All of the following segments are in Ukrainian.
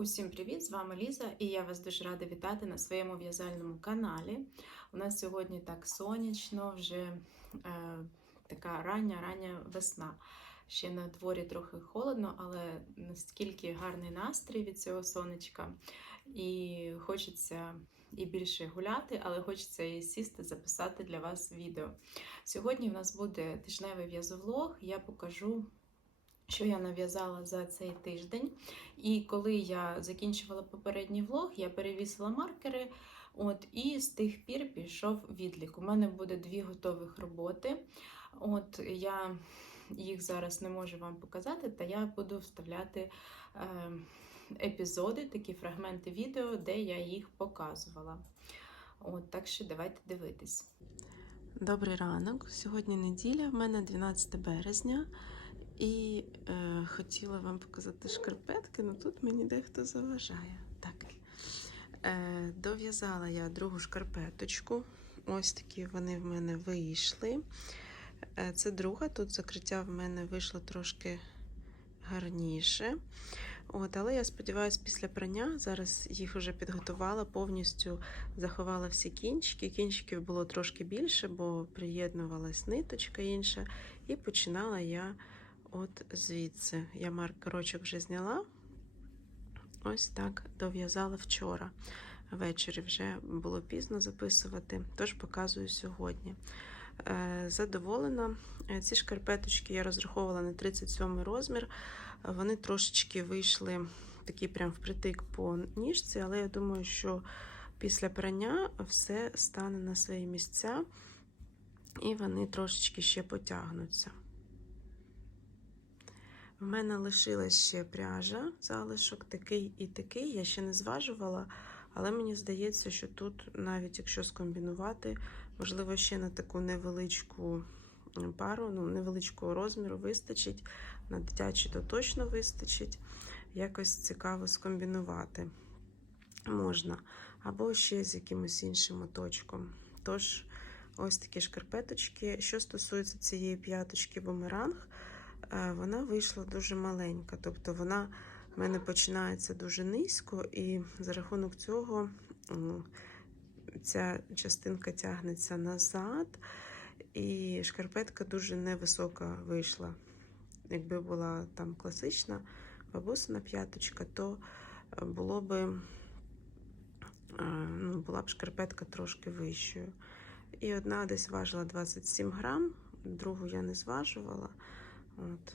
Усім привіт! З вами Ліза, і я вас дуже рада вітати на своєму в'язальному каналі. У нас сьогодні так сонячно, вже е, така рання, рання весна. Ще на дворі трохи холодно, але наскільки гарний настрій від цього сонечка. І хочеться і більше гуляти, але хочеться і сісти, записати для вас відео. Сьогодні в нас буде тижневий в'язовлог. Я покажу що я нав'язала за цей тиждень. І коли я закінчувала попередній влог, я перевісила маркери. От, І з тих пір пішов відлік. У мене буде дві готових роботи. От Я їх зараз не можу вам показати, та я буду вставляти е, епізоди, такі фрагменти відео, де я їх показувала. От, Так що давайте дивитись. Добрий ранок. Сьогодні неділя, в мене 12 березня. І е, хотіла вам показати шкарпетки, але тут мені дехто заважає. Так. Е, Дов'язала я другу шкарпеточку. Ось такі вони в мене вийшли. Е, Це друга, тут закриття в мене вийшло трошки гарніше. От, Але я сподіваюся, після прання зараз їх вже підготувала, повністю заховала всі кінчики. Кінчиків було трошки більше, бо приєднувалась ниточка інша, і починала я. От звідси я маркерочок вже зняла. Ось так дов'язала вчора. Ввечері вже було пізно записувати, тож показую сьогодні. Е, задоволена. Ці шкарпеточки я розраховувала на 37 розмір. Вони трошечки вийшли такі прям впритик по ніжці, але я думаю, що після прання все стане на свої місця, і вони трошечки ще потягнуться. В мене лишилась ще пряжа, залишок такий і такий. Я ще не зважувала, але мені здається, що тут, навіть якщо скомбінувати, можливо, ще на таку невеличку пару, ну, невеличкого розміру вистачить. На дитячі то точно вистачить. Якось цікаво скомбінувати можна. Або ще з якимось іншим моточком. Тож, ось такі шкарпеточки. Що стосується цієї п'яточки бумеранг, вона вийшла дуже маленька. Тобто вона в мене починається дуже низько, і за рахунок цього ця частинка тягнеться назад, і шкарпетка дуже невисока вийшла. Якби була там класична бабусина п'яточка, то було би, ну, була б шкарпетка трошки вищою. І одна десь важила 27 грам, другу я не зважувала. От.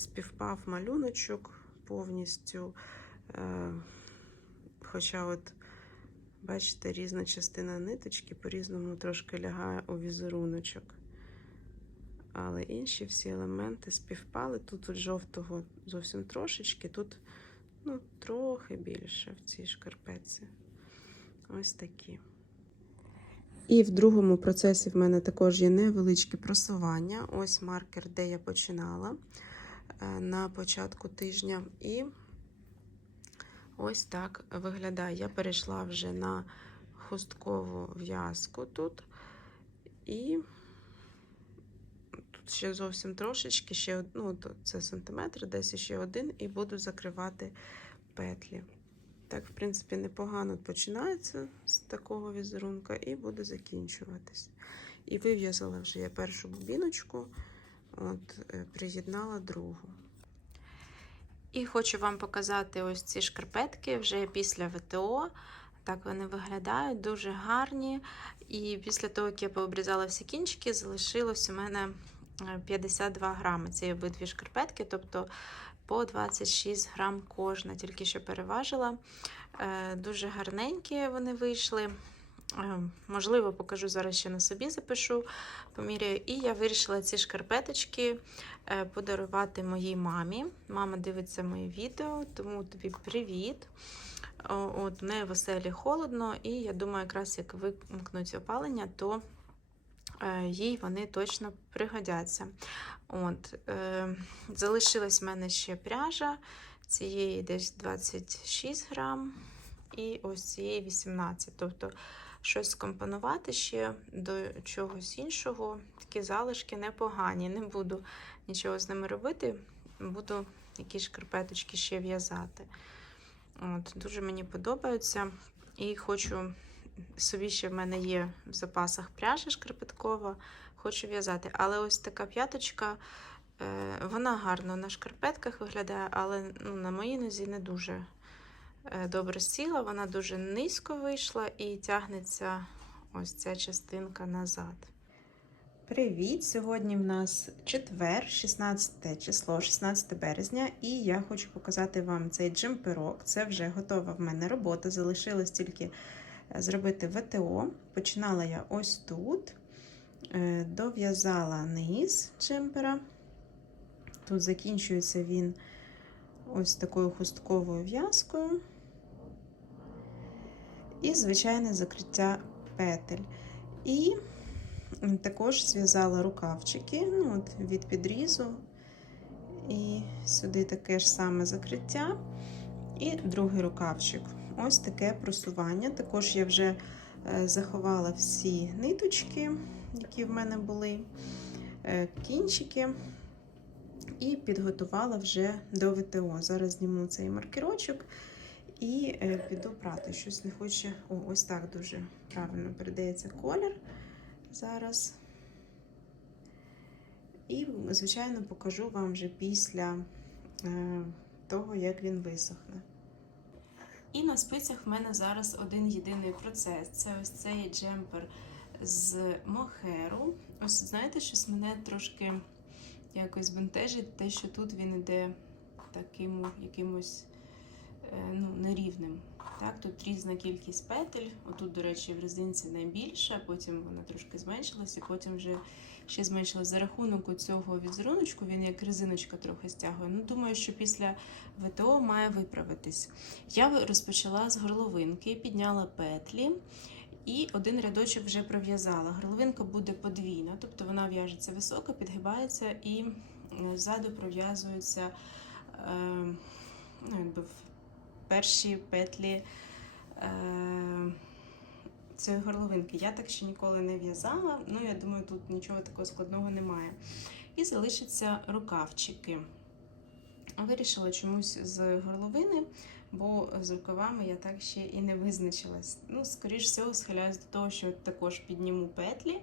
Співпав малюночок повністю. Е, Хоча, от, бачите, різна частина ниточки по-різному трошки лягає у візеруночок. Але інші всі елементи співпали. Тут от жовтого зовсім трошечки, тут ну, трохи більше в цій шкарпеці. Ось такі. І в другому процесі в мене також є невеличке просування. Ось маркер, де я починала е, на початку тижня. І ось так виглядає. Я перейшла вже на хусткову в'язку тут. І тут ще зовсім трошечки, ще ну, це сантиметр, десь ще один, і буду закривати петлі. Так, в принципі, непогано починається з такого візерунка і буде закінчуватись. І вив'язала вже я першу бубіночку, от, е, приєднала другу. І хочу вам показати ось ці шкарпетки вже після ВТО. Так вони виглядають дуже гарні. І після того, як я пообрізала всі кінчики, залишилось у мене 52 грами. Це обидві шкарпетки, тобто по 26 грам кожна, тільки що переважила. Е, дуже гарненькі вони вийшли. Е, можливо, покажу зараз ще на собі запишу, поміряю. І я вирішила ці шкарпеточки е, подарувати моїй мамі. Мама дивиться моє відео, тому тобі привіт. От, В в оселі холодно, і я думаю, якраз як вимкнуть опалення, то їй вони точно пригодяться. От, е, Залишилась в мене ще пряжа, цієї десь 26 грам, і ось цієї 18. Тобто, щось скомпонувати ще до чогось іншого. Такі залишки непогані. Не буду нічого з ними робити, буду якісь шкарпеточки ще в'язати. От, Дуже мені подобаються. І хочу собі ще в мене є в запасах пряжа шкарпеткова, хочу в'язати. Але ось така п'яточка, е, вона гарно на шкарпетках виглядає, але ну, на моїй нозі не дуже е, добре сіла. Вона дуже низько вийшла і тягнеться ось ця частинка назад. Привіт! Сьогодні в нас четвер, 16 число, 16 березня, і я хочу показати вам цей джемперок. Це вже готова в мене робота. Залишилось тільки зробити ВТО. Починала я ось тут, Е, дов'язала низ джемпера. Тут закінчується він ось такою хустковою в'язкою. І звичайне закриття петель. І також зв'язала рукавчики ну, от від підрізу. І сюди таке ж саме закриття. І другий рукавчик. Ось таке просування. Також я вже е, заховала всі ниточки, які в мене були, е, кінчики. І підготувала вже до ВТО. Зараз зніму цей маркерочок і е, піду прати. Щось не хоче. О, ось так дуже правильно передається колір зараз. І, звичайно, покажу вам вже після того, як він висохне. І на спицях в мене зараз один єдиний процес. Це ось цей джемпер з мохеру. Ось знаєте, щось мене трошки якось бентежить, те, що тут він іде таким якимось е, ну, нерівним. Так, тут різна кількість петель. Отут, до речі, в резинці найбільша, потім вона трошки зменшилася, потім вже ще зменшилася. За рахунок цього візеруночку, він як резиночка трохи стягує. Ну, думаю, що після ВТО має виправитись. Я розпочала з горловинки, підняла петлі. І один рядочок вже пров'язала. Горловинка буде подвійна, тобто вона в'яжеться високо, підгибається і ззаду пров'язується е, ну, перші петлі е, цієї горловинки. Я так ще ніколи не в'язала, ну я думаю, тут нічого такого складного немає. І залишаться рукавчики. Вирішила чомусь з горловини, бо з рукавами я так ще і не визначилась. Ну, скоріш всього, схиляюсь до того, що також підніму петлі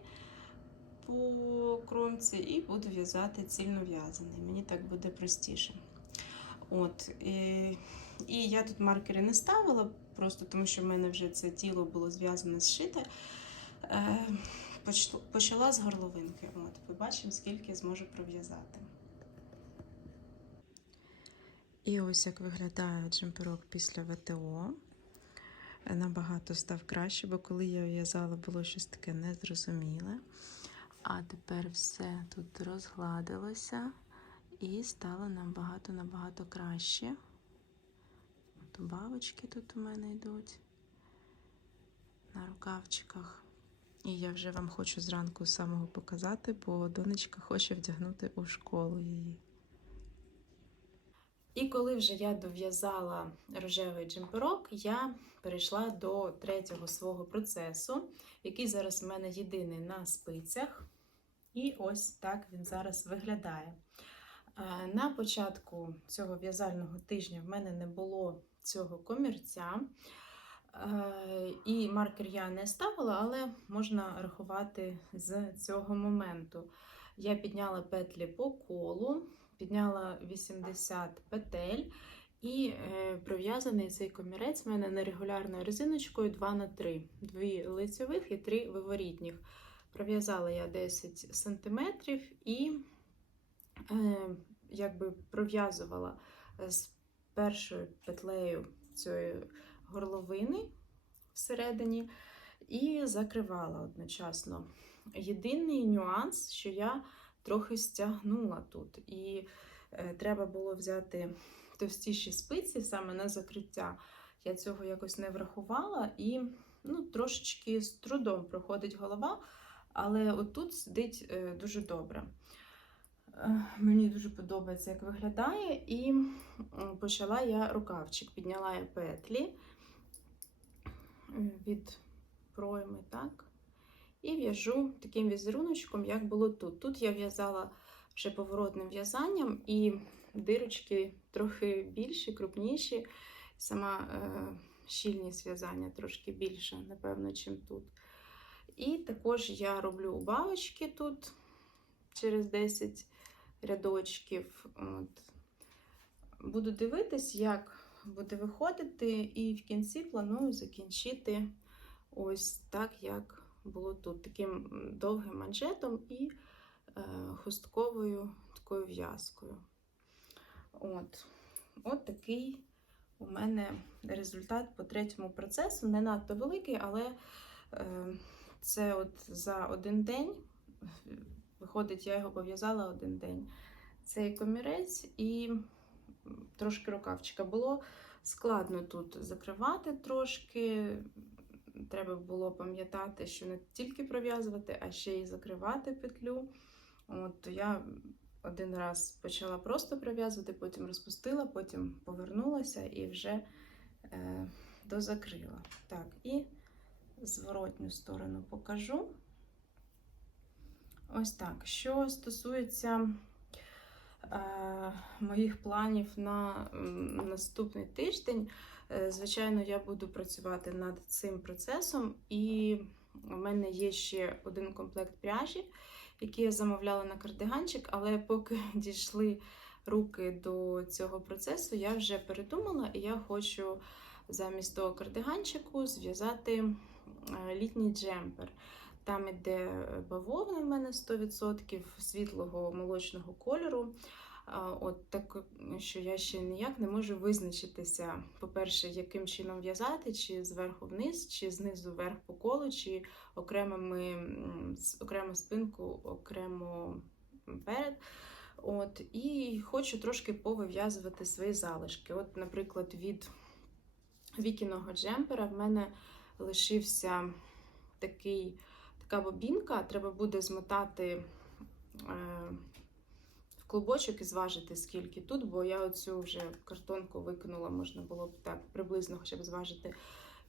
по кромці і буду в'язати цільно в'язаний. Мені так буде простіше. От, і, і я тут маркери не ставила, просто тому що в мене вже це тіло було зв'язане зшите. Е, почала з горловинки. От, побачимо, скільки зможу пров'язати. І ось як виглядає джемперок після ВТО. Набагато став краще, бо коли я в'язала, було щось таке незрозуміле. А тепер все тут розгладилося і стало набагато-набагато краще. Добавочки тут у мене йдуть на рукавчиках. І я вже вам хочу зранку самого показати, бо донечка хоче вдягнути у школу її. І коли вже я дов'язала рожевий джемперок, я перейшла до третього свого процесу, який зараз в мене єдиний на спицях. І ось так він зараз виглядає. Е, На початку цього в'язального тижня в мене не було цього комірця. Е, І маркер я не ставила, але можна рахувати з цього моменту. Я підняла петлі по колу, підняла 80 петель і е, пров'язаний цей комірець в мене нерегулярною резиночкою 2 на 3 Дві лицьових і три виворітніх. Пров'язала я 10 см і е, якби пров'язувала з першою петлею цієї горловини всередині і закривала одночасно. Єдиний нюанс, що я трохи стягнула тут, і е, треба було взяти товстіші спиці саме на закриття. Я цього якось не врахувала, і ну, трошечки з трудом проходить голова, але отут сидить е, дуже добре. Е, Мені дуже подобається, як виглядає, і почала я рукавчик, підняла я петлі від пройми, так? І в'яжу таким візеруночком, як було тут. Тут я в'язала вже поворотним в'язанням, і дирочки трохи більші, крупніші, сама е, щільність в'язання трошки більша, напевно, чим тут. І також я роблю убавочки тут через 10 рядочків. От. Буду дивитись, як буде виходити, і в кінці планую закінчити ось так, як було тут, таким довгим манжетом і е, хустковою такою в'язкою. От. От такий у мене результат по третьому процесу. Не надто великий, але е, це от за один день. Виходить, я його пов'язала один день. Цей комірець і трошки рукавчика. Було складно тут закривати трошки. Треба було пам'ятати, що не тільки пров'язувати, а ще й закривати петлю. От я один раз почала просто пров'язувати, потім розпустила, потім повернулася і вже е, дозакрила. Так, і зворотню сторону покажу. Ось так. Що стосується е, моїх планів на наступний тиждень, е, звичайно, я буду працювати над цим процесом, і в мене є ще один комплект пряжі, який я замовляла на кардиганчик, але поки дійшли руки до цього процесу, я вже передумала, і я хочу замість того кардиганчику зв'язати е, літній джемпер. Там іде бавовна в мене 100% світлого молочного кольору. От так, що я ще ніяк не можу визначитися, по-перше, яким чином в'язати, чи зверху вниз, чи знизу вверх по колу, чи окремими, окрему спинку, окремо вперед. От, і хочу трошки повив'язувати свої залишки. От, наприклад, від вікіного джемпера в мене лишився такий, така бобінка. Треба буде змотати е, в клубочок і зважити, скільки тут, бо я оцю вже картонку викинула, можна було б так приблизно хоча б зважити.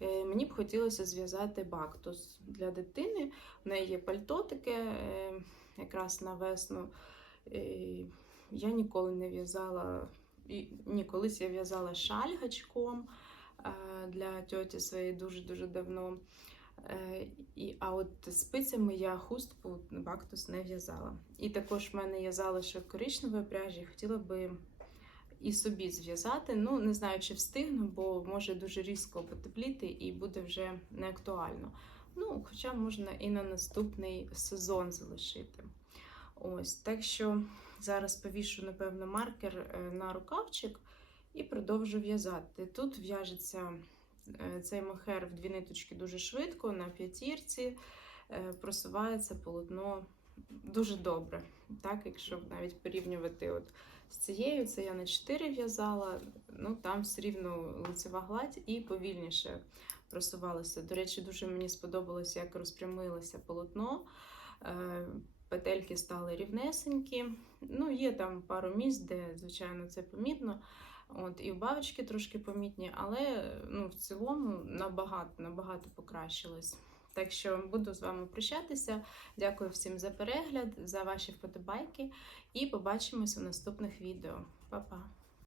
Е, Мені б хотілося зв'язати бактус для дитини. В неї є пальто таке е, якраз на весну. Е, Я ніколи не в'язала, і- ні, колись я в'язала шаль гачком е, для тьоті своєї дуже-дуже давно. Е, І, а от спицями я хустку бактус не в'язала. І також в мене є залишок коричневої пряжі, хотіла би і собі зв'язати. Ну, не знаю, чи встигну, бо може дуже різко потепліти і буде вже не актуально. Ну, хоча можна і на наступний сезон залишити. Ось, так що зараз повішу, напевно, маркер е, на рукавчик і продовжу в'язати. Тут в'яжеться цей мохер в дві ниточки дуже швидко, на п'ятірці е, просувається полотно дуже добре. Так, якщо навіть порівнювати от з цією, це я на 4 в'язала, ну там все рівно лицева гладь і повільніше просувалося. До речі, дуже мені сподобалося, як розпрямилося полотно. Е, Петельки стали рівнесенькі. Ну, є там пару місць, де, звичайно, це помітно. От, і вбавочки трошки помітні, але ну, в цілому набагато, набагато покращилось. Так що буду з вами прощатися. Дякую всім за перегляд, за ваші вподобайки і побачимось у наступних відео. Па-па!